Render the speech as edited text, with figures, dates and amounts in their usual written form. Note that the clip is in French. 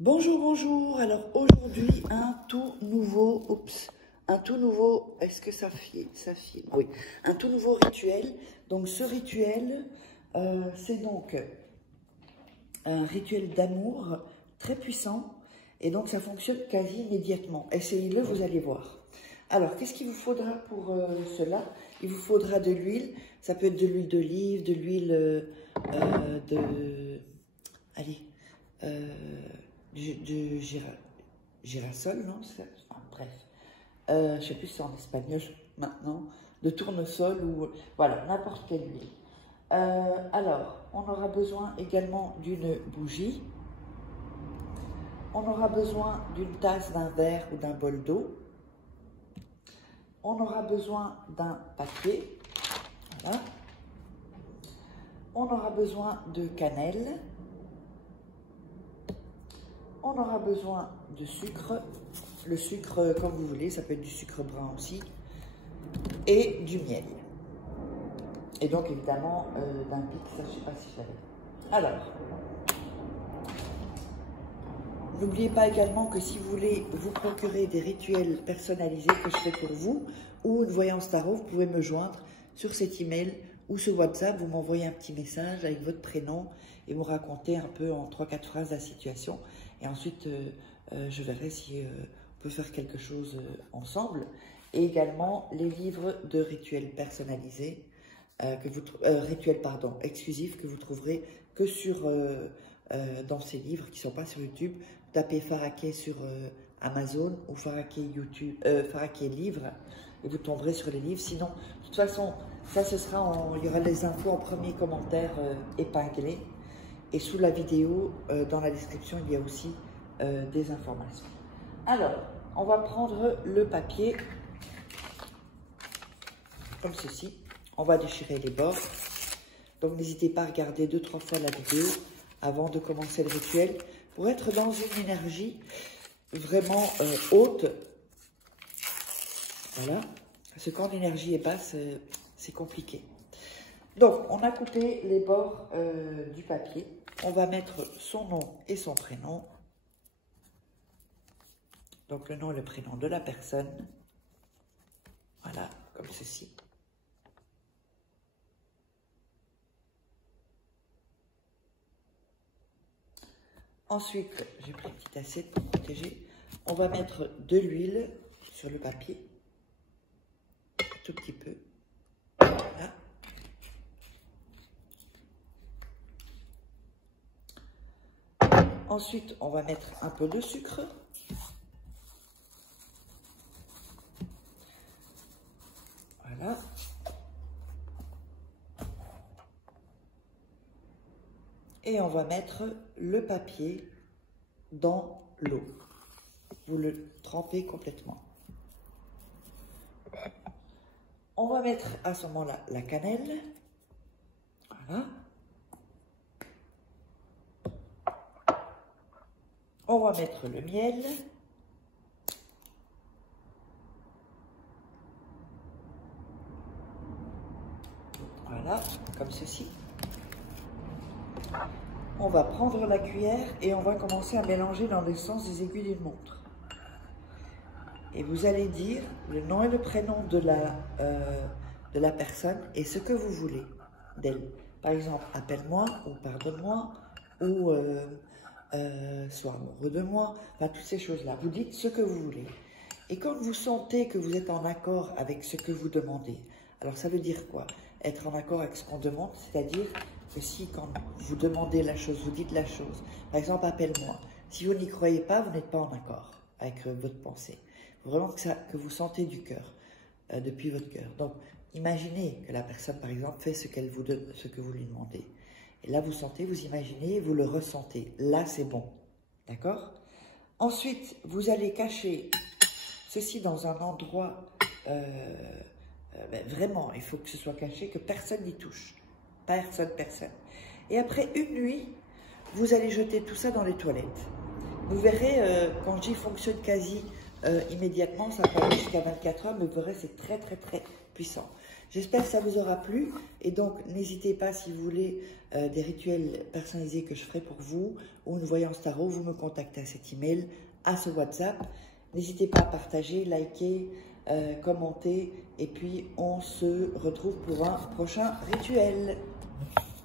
Bonjour, bonjour. Alors aujourd'hui, un tout nouveau, est-ce que ça filme? Oui, un tout nouveau rituel. Donc ce rituel, c'est donc un rituel d'amour très puissant et donc ça fonctionne quasi immédiatement. Essayez-le, vous allez voir. Alors, qu'est-ce qu'il vous faudra pour cela? Il vous faudra de l'huile. Ça peut être de l'huile d'olive, de l'huile du girasol, non? Enfin, bref. Je ne sais plus si c'est en espagnol maintenant. De tournesol ou... Voilà, n'importe quelle huile. Alors, on aura besoin également d'une bougie. On aura besoin d'une tasse, d'un verre ou d'un bol d'eau. On aura besoin d'un papier. Voilà. On aura besoin de cannelle. On aura besoin de sucre. Le sucre, comme vous voulez, ça peut être du sucre brun aussi. Et du miel. Et donc, évidemment, d'un pic, ça, je ne sais pas si je l'avais. Alors, n'oubliez pas également que si vous voulez vous procurer des rituels personnalisés que je fais pour vous, ou une voyance tarot, vous pouvez me joindre sur cet email ou sur WhatsApp. Vous m'envoyez un petit message avec votre prénom et vous racontez un peu en 3-4 phrases la situation. Et ensuite, je verrai si on peut faire quelque chose ensemble. Et également les livres de rituels personnalisés, exclusifs que vous trouverez que sur dans ces livres qui ne sont pas sur YouTube. Tapez Faraké sur Amazon ou Faraké livre et vous tomberez sur les livres. Sinon, de toute façon, ça ce sera il y aura les infos en premier commentaire épinglé. Et sous la vidéo, dans la description, il y a aussi des informations. Alors, on va prendre le papier comme ceci. On va déchirer les bords. Donc, n'hésitez pas à regarder 2-3 fois la vidéo avant de commencer le rituel pour être dans une énergie vraiment haute. Voilà. Parce que quand l'énergie est basse, c'est compliqué. Donc, on a coupé les bords du papier. On va mettre son nom et son prénom. Donc, le nom et le prénom de la personne. Voilà, comme ceci. Ensuite, j'ai pris une petite assiette pour protéger. On va mettre de l'huile sur le papier. Un tout petit peu. Voilà. Ensuite, on va mettre un peu de sucre. Voilà. Et on va mettre le papier dans l'eau. Vous le trempez complètement. On va mettre à ce moment-là la cannelle. Voilà. On va mettre le miel. Voilà, comme ceci. On va prendre la cuillère et on va commencer à mélanger dans le sens des aiguilles d'une montre. Et vous allez dire le nom et le prénom de la personne et ce que vous voulez d'elle. Par exemple, appelle-moi ou pardonne-moi ou sois amoureux de moi. Enfin, toutes ces choses-là. Vous dites ce que vous voulez. Et quand vous sentez que vous êtes en accord avec ce que vous demandez, alors ça veut dire quoi? Être en accord avec ce qu'on demande, c'est-à-dire que si quand vous demandez la chose, vous dites la chose, par exemple, appelle-moi. Si vous n'y croyez pas, vous n'êtes pas en accord avec votre pensée. Il faut vraiment que vous sentez du cœur, depuis votre cœur. Donc, imaginez que la personne, par exemple, fait ce que vous lui demandez. Et là, vous sentez, vous imaginez, vous le ressentez. Là, c'est bon. D'accord? Ensuite, vous allez cacher ceci dans un endroit, vraiment, il faut que ce soit caché, que personne n'y touche. Personne. Et après une nuit, vous allez jeter tout ça dans les toilettes. Vous verrez, quand je dis fonctionne quasi immédiatement, ça peut aller jusqu'à 24 heures, mais vous verrez, c'est très puissant. J'espère que ça vous aura plu. Et donc, n'hésitez pas, si vous voulez des rituels personnalisés que je ferai pour vous, ou une voyance tarot, vous me contactez à cet email, à ce WhatsApp. N'hésitez pas à partager, liker, commenter. Et puis, on se retrouve pour un prochain rituel.